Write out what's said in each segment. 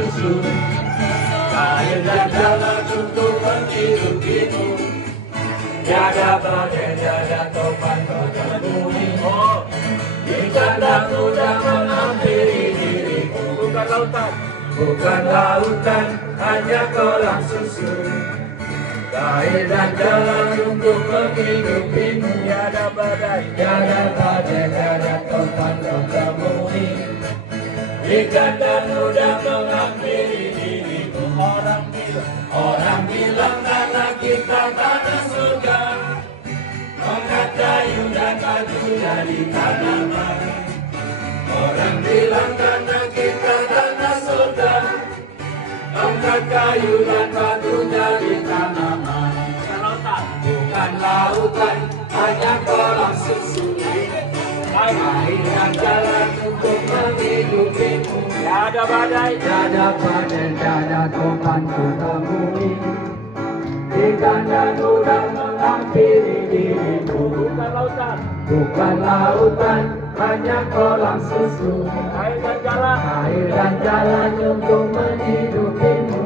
susu, air dan jalan untuk menghidupimu. Tiada badai, tiada topan kau temui. Ikan dan udang menghampiri dirimu. Bukan lautan, bukan lautan, hanya kolam susu. Air dan jalan untuk menghidupimu. tiada badai, Tiada badai, tiada topan kau temui. Ikan dan udang menghampiri dirimu. Orang bilang tanah kita tanah surga, tongkat kayu dan batu jadi tanaman. Orang bilang tanah kita tanah surga, tongkat kayu dan batu jadi tanaman. bukan lautan, Bukan lautan, hanya kolam susu. Air dan jalan untuk menghidupimu. tiada badai, Tiada badai, tiada topan ku temui. Ikan dan udang menghampiri dirimu. bukan lautan, Bukan lautan, hanya kolam susu. air dan jalan, Air dan jalan untuk menghidupimu.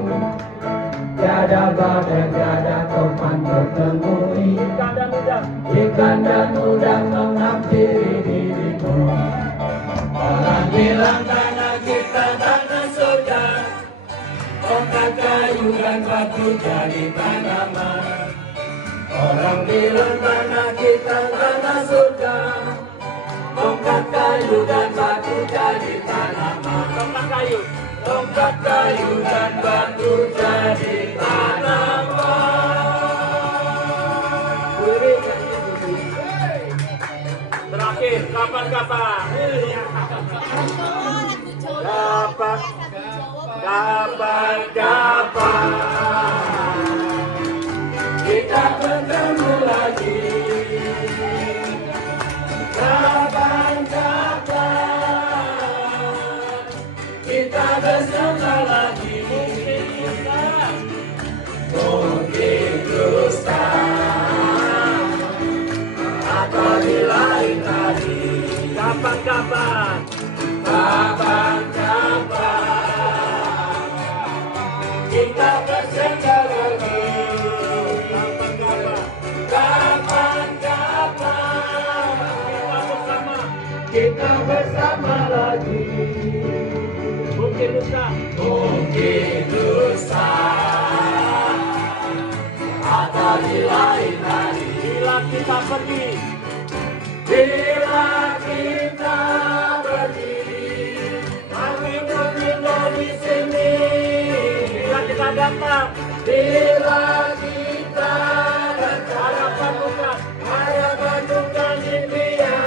Tiada badai, tiada topan ku temui. ikan dan udang, Ikan dan udang menghampiri dirimu. Orang bilang tanah kita tanah surga, tongkat kayu dan batu jadi tanaman. Orang bilang tanah kita tanah surga, tongkat kayu dan batu jadi tanaman. tongkat kayu, Tongkat kayu dan batu jadi tanaman. terakhir, kapan-kapan, Kapan-kapan kita bertemu lagi. Kapan-kapan kita bersama lagi. Mungkin lusa atau di lain hari. kapan-kapan, Kapan-kapan kita bersama lagi. Kapan-kapan kita bersama lagi. mungkin lusa, Mungkin lusa atau di lain hari. bila kita pergi, Bila kita pergi, kami tinggal di sini. bila kita datang, Bila kita datang, harapan bukan, harapan bukan impian.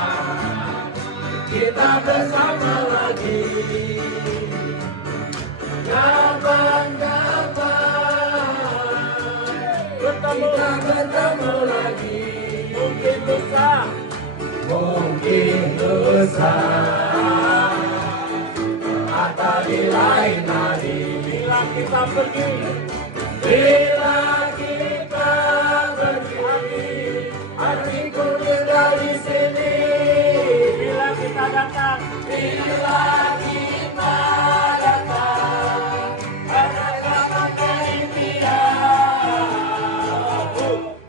Kapan-kapan kita bersama lagi. Kapan-kapan bertemu, kita bertemu lagi. mungkin lusa, Mungkin lusa atau di lain hari. bila kita pergi, Bila kita pergi, hatiku tinggal di sini. bila kita datang, Bila kita datang, harapan dan impian.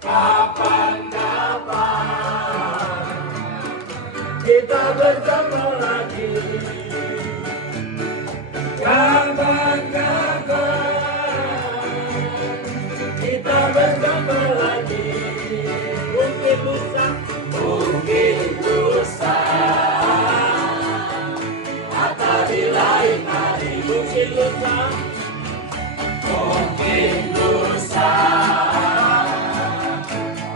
Kapan-kapan kita bertemu lagi. Kapan-kapan kita bertemu lagi. mungkin lusa, Mungkin lusa atau di lain hari. mungkin lusa, Mungkin lusa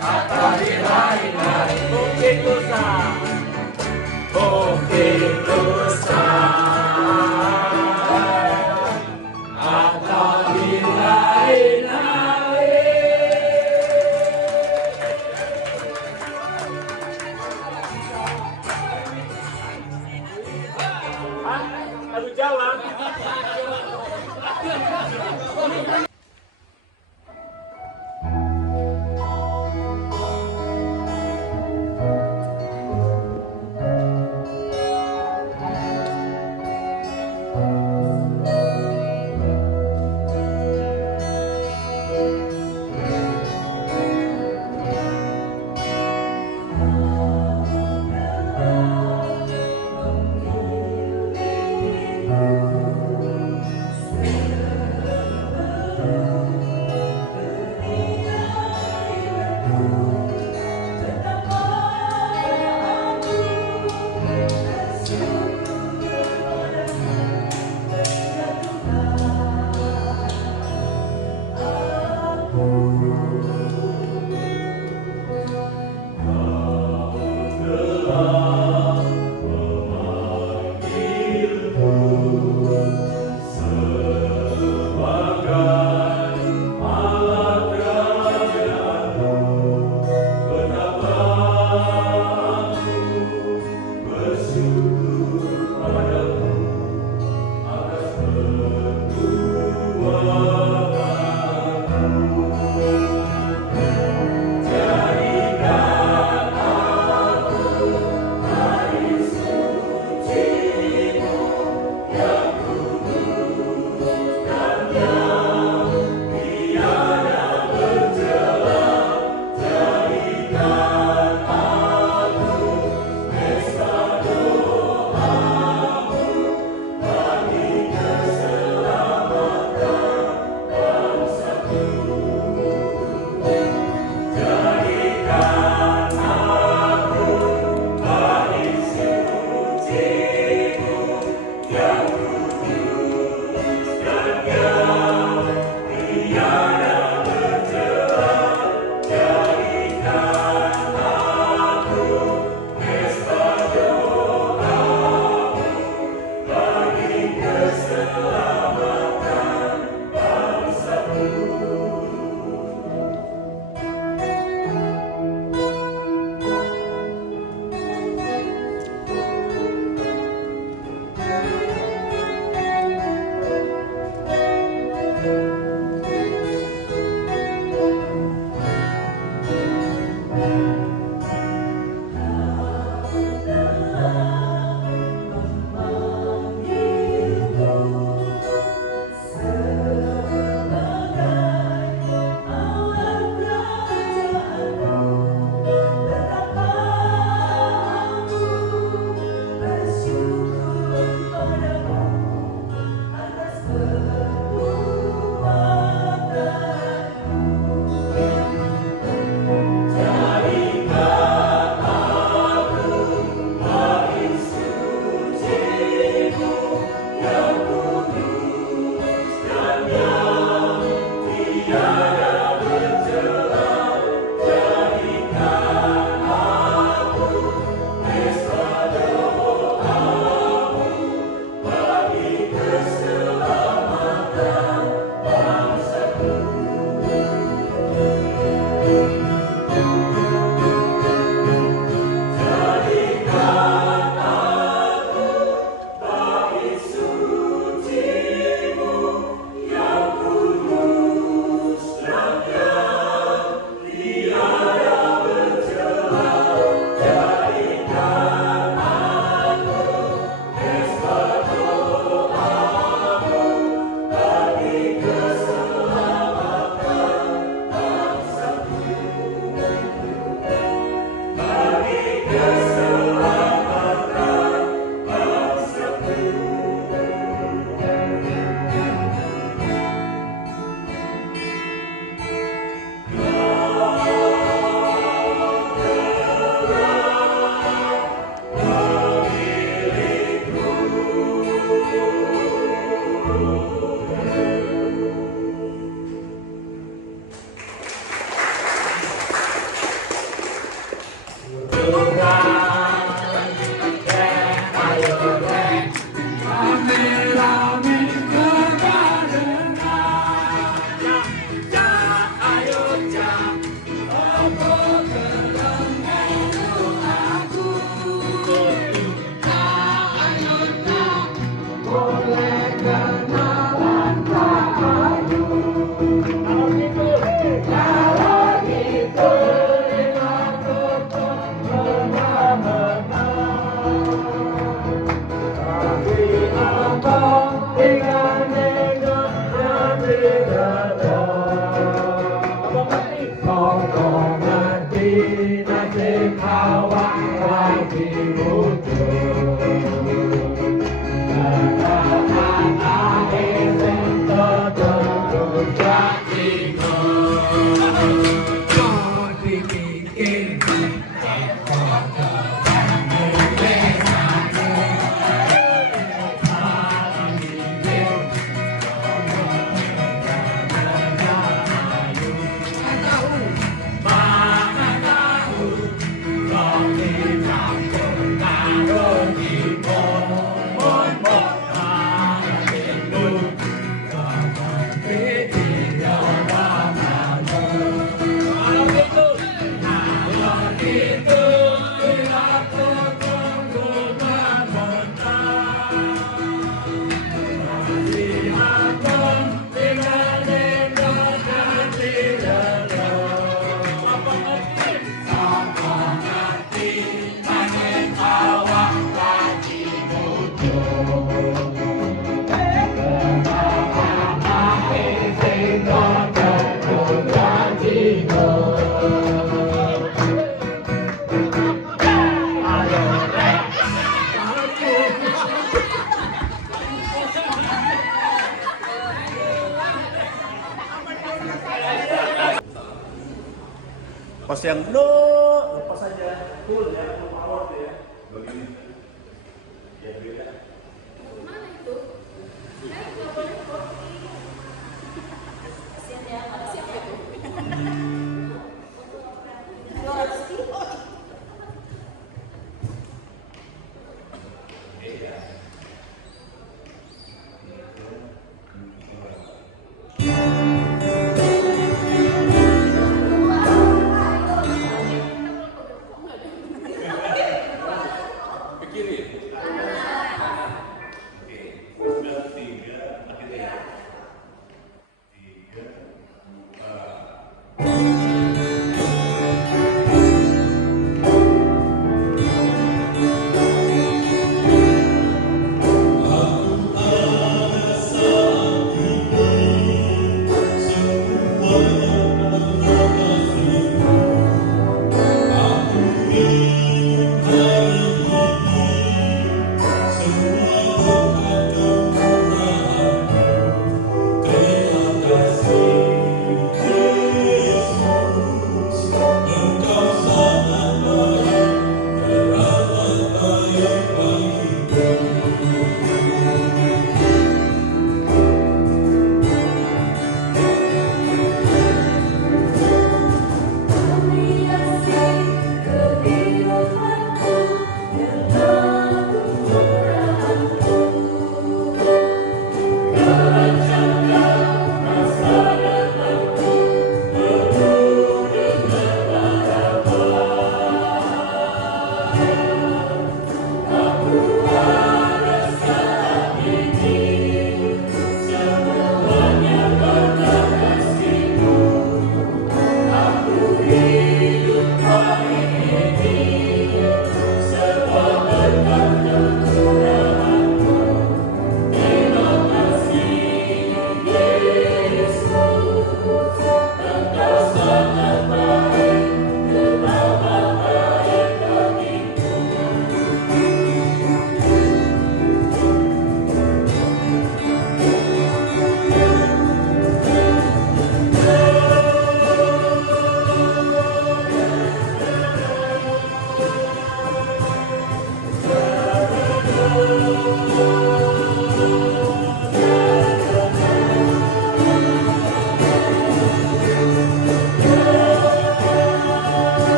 atau di lain hari. mungkin lusa, Mungkin lusa atau di lain hari. Hah? Lalu Jawa, Pas yang no, lepas saja. Full ya, full power tuh ya. Begini. Ya beda. Mana itu? Saya nggak boleh kopi. Kasihan ya, mana siapa itu? 200 kilo.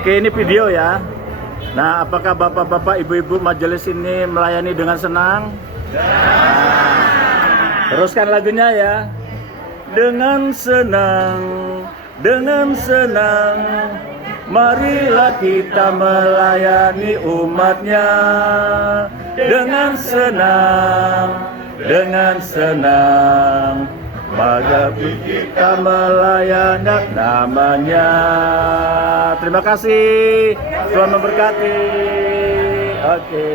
Oke, ini video ya. Nah, apakah bapak-bapak, ibu-ibu majelis ini melayani dengan senang? Teruskan lagunya ya. Dengan senang, marilah kita melayani umatnya. Dengan senang, maka kita melayani namanya. Terima kasih, Tuhan memberkati. Oke.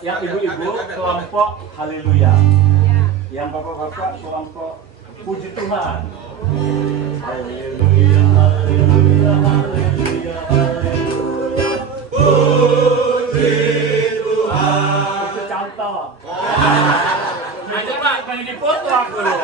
Yang ibu-ibu kelompok haleluya, yang bapak-bapak kelompok puji Tuhan. Haleluya, haleluya, haleluya, haleluya. Puji Tuhan. Itu contoh. Aja Pak, pengen dipoto aku loh.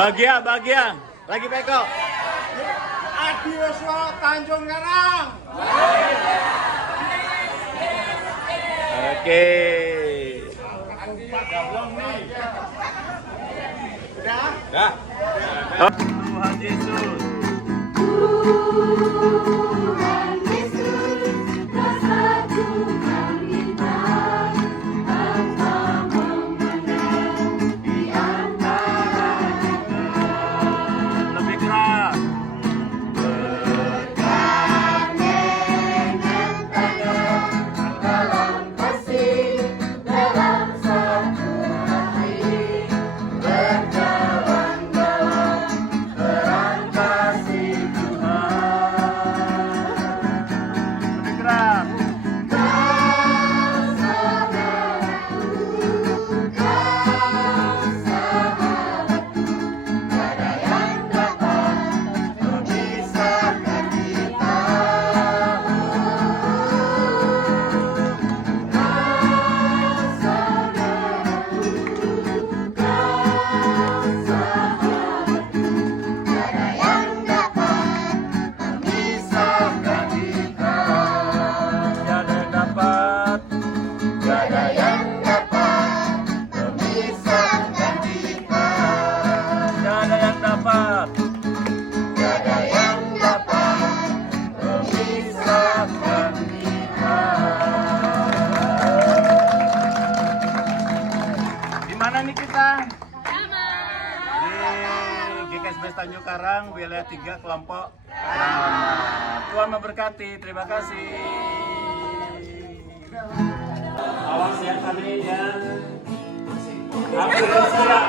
Bahagia. Lagi Peko. Adios lo Tanjung Karang. Oke. Dah. Tuhan Yesus. Tuhan Yesus, bersatukan kita, Engkau memenang di antara kita. Lebih keras. Dengan tangan dalam kasih, dalam satu hati, berjalan dalam terang kasih Tuhan. Lebih keras. Kau sahabatku, tiada yang dapat memisahkan kita. Tiada yang dapat memisahkan kita. Tiada yang dapat. Tiada yang dapat memisahkan kita. Tiada yang dapat. Tiada yang dapat memisahkan kita. Di mana nih kita? Di GKSB Tanjung Karang, wilayah 3 kelompok. Tuhan memberkati. Terima kasih. Awas ya kami ya. Aku berserah.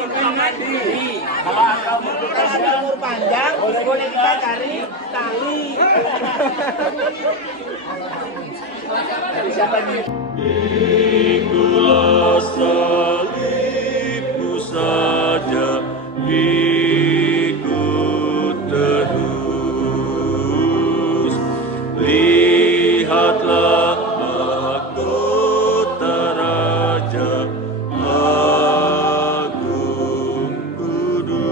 Sekali lagi naik. Ada umur panjang, boleh kita cari tali. Siapa nih? Ikulah salibku saja. ikut terus, lihatlah mahkota Raja Agung Kudus.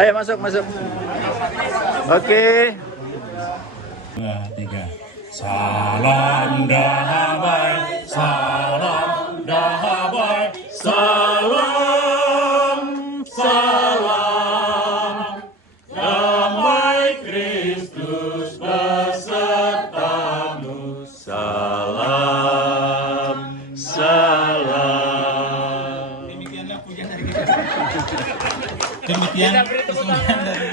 Ayo masuk. Oke. 2, 3. Salam damai, salam damai, salam, salam. Damai Kristus besertamu, salam, salam. Demikianlah pujian dari kita. Demikian kesungguhan dari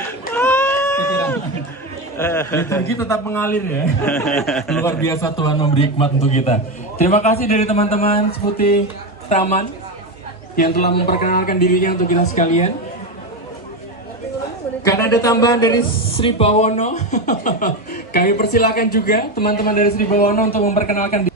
liturgi tetap mengalir ya. Luar biasa Tuhan memberi hikmat untuk kita. Terima kasih dari teman-teman Seputi Taman yang telah memperkenalkan dirinya untuk kita sekalian. Karena ada tambahan dari Sri Bawono, kami persilakan juga teman-teman dari Sri Bawono untuk memperkenalkan diri.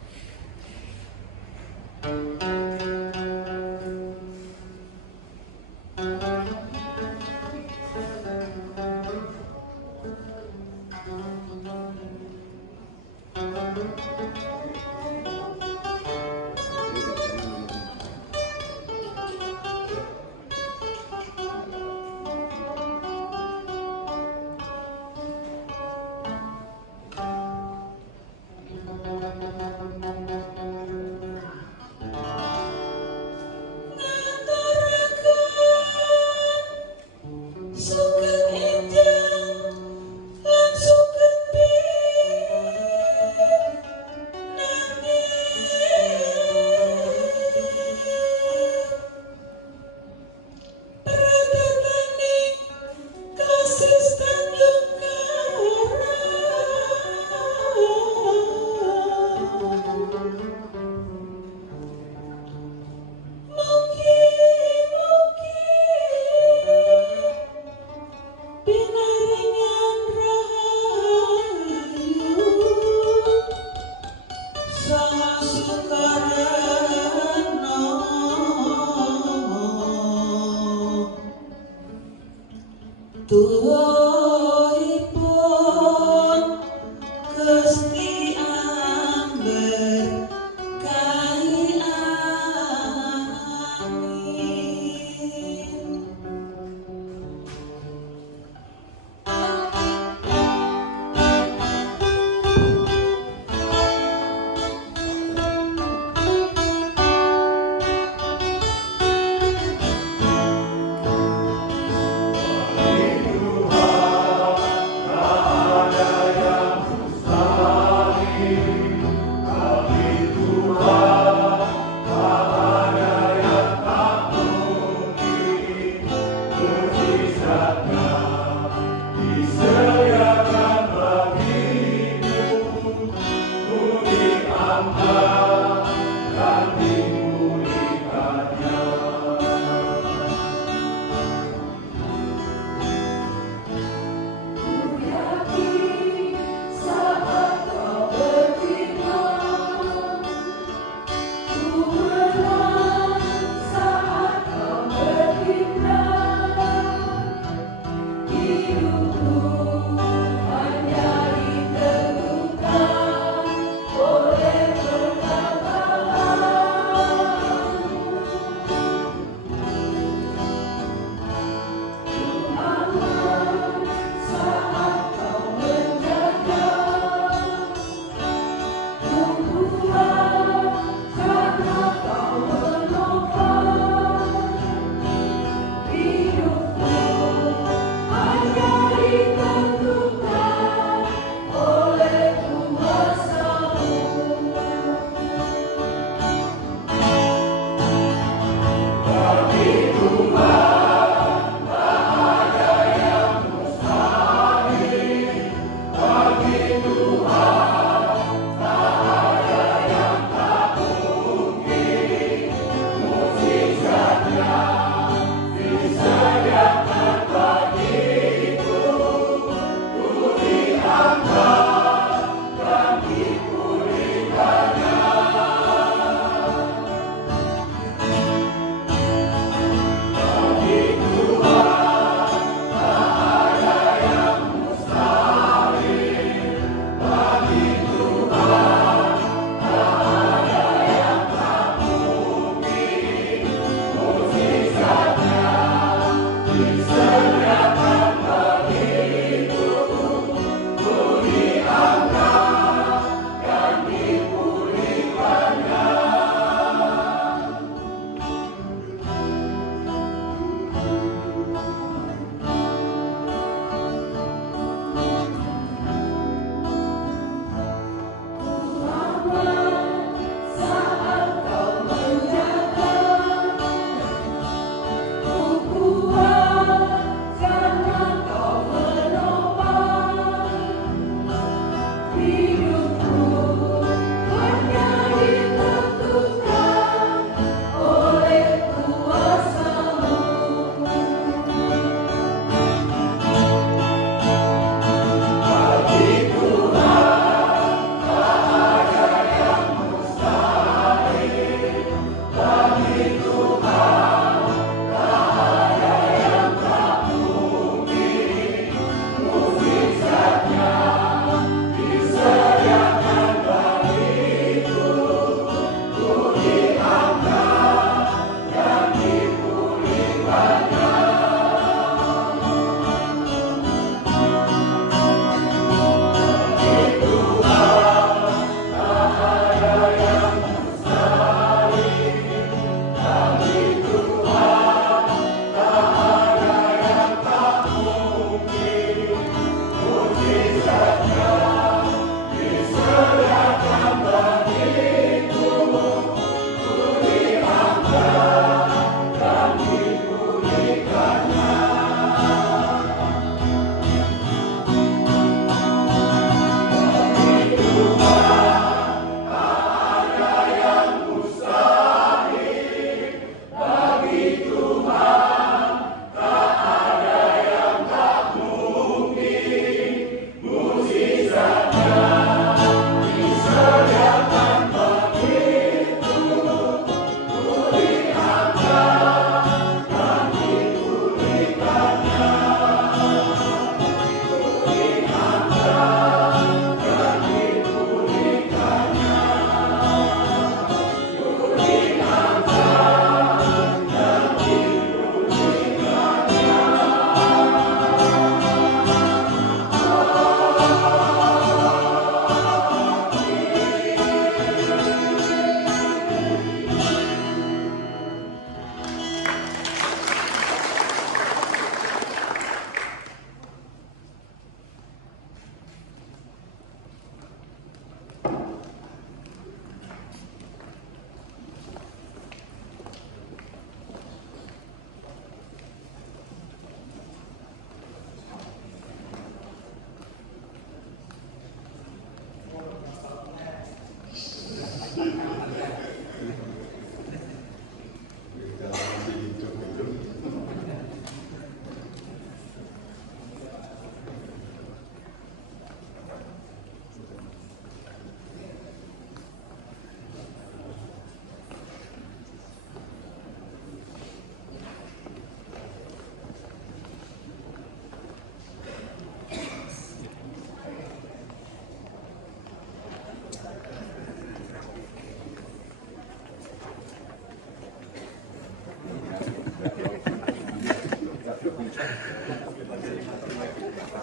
Tuhan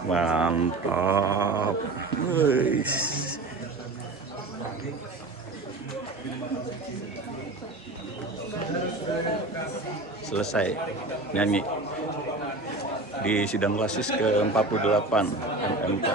Mantap. Wis. Selesai nyanyi di sidang klasis ke-48 MMK.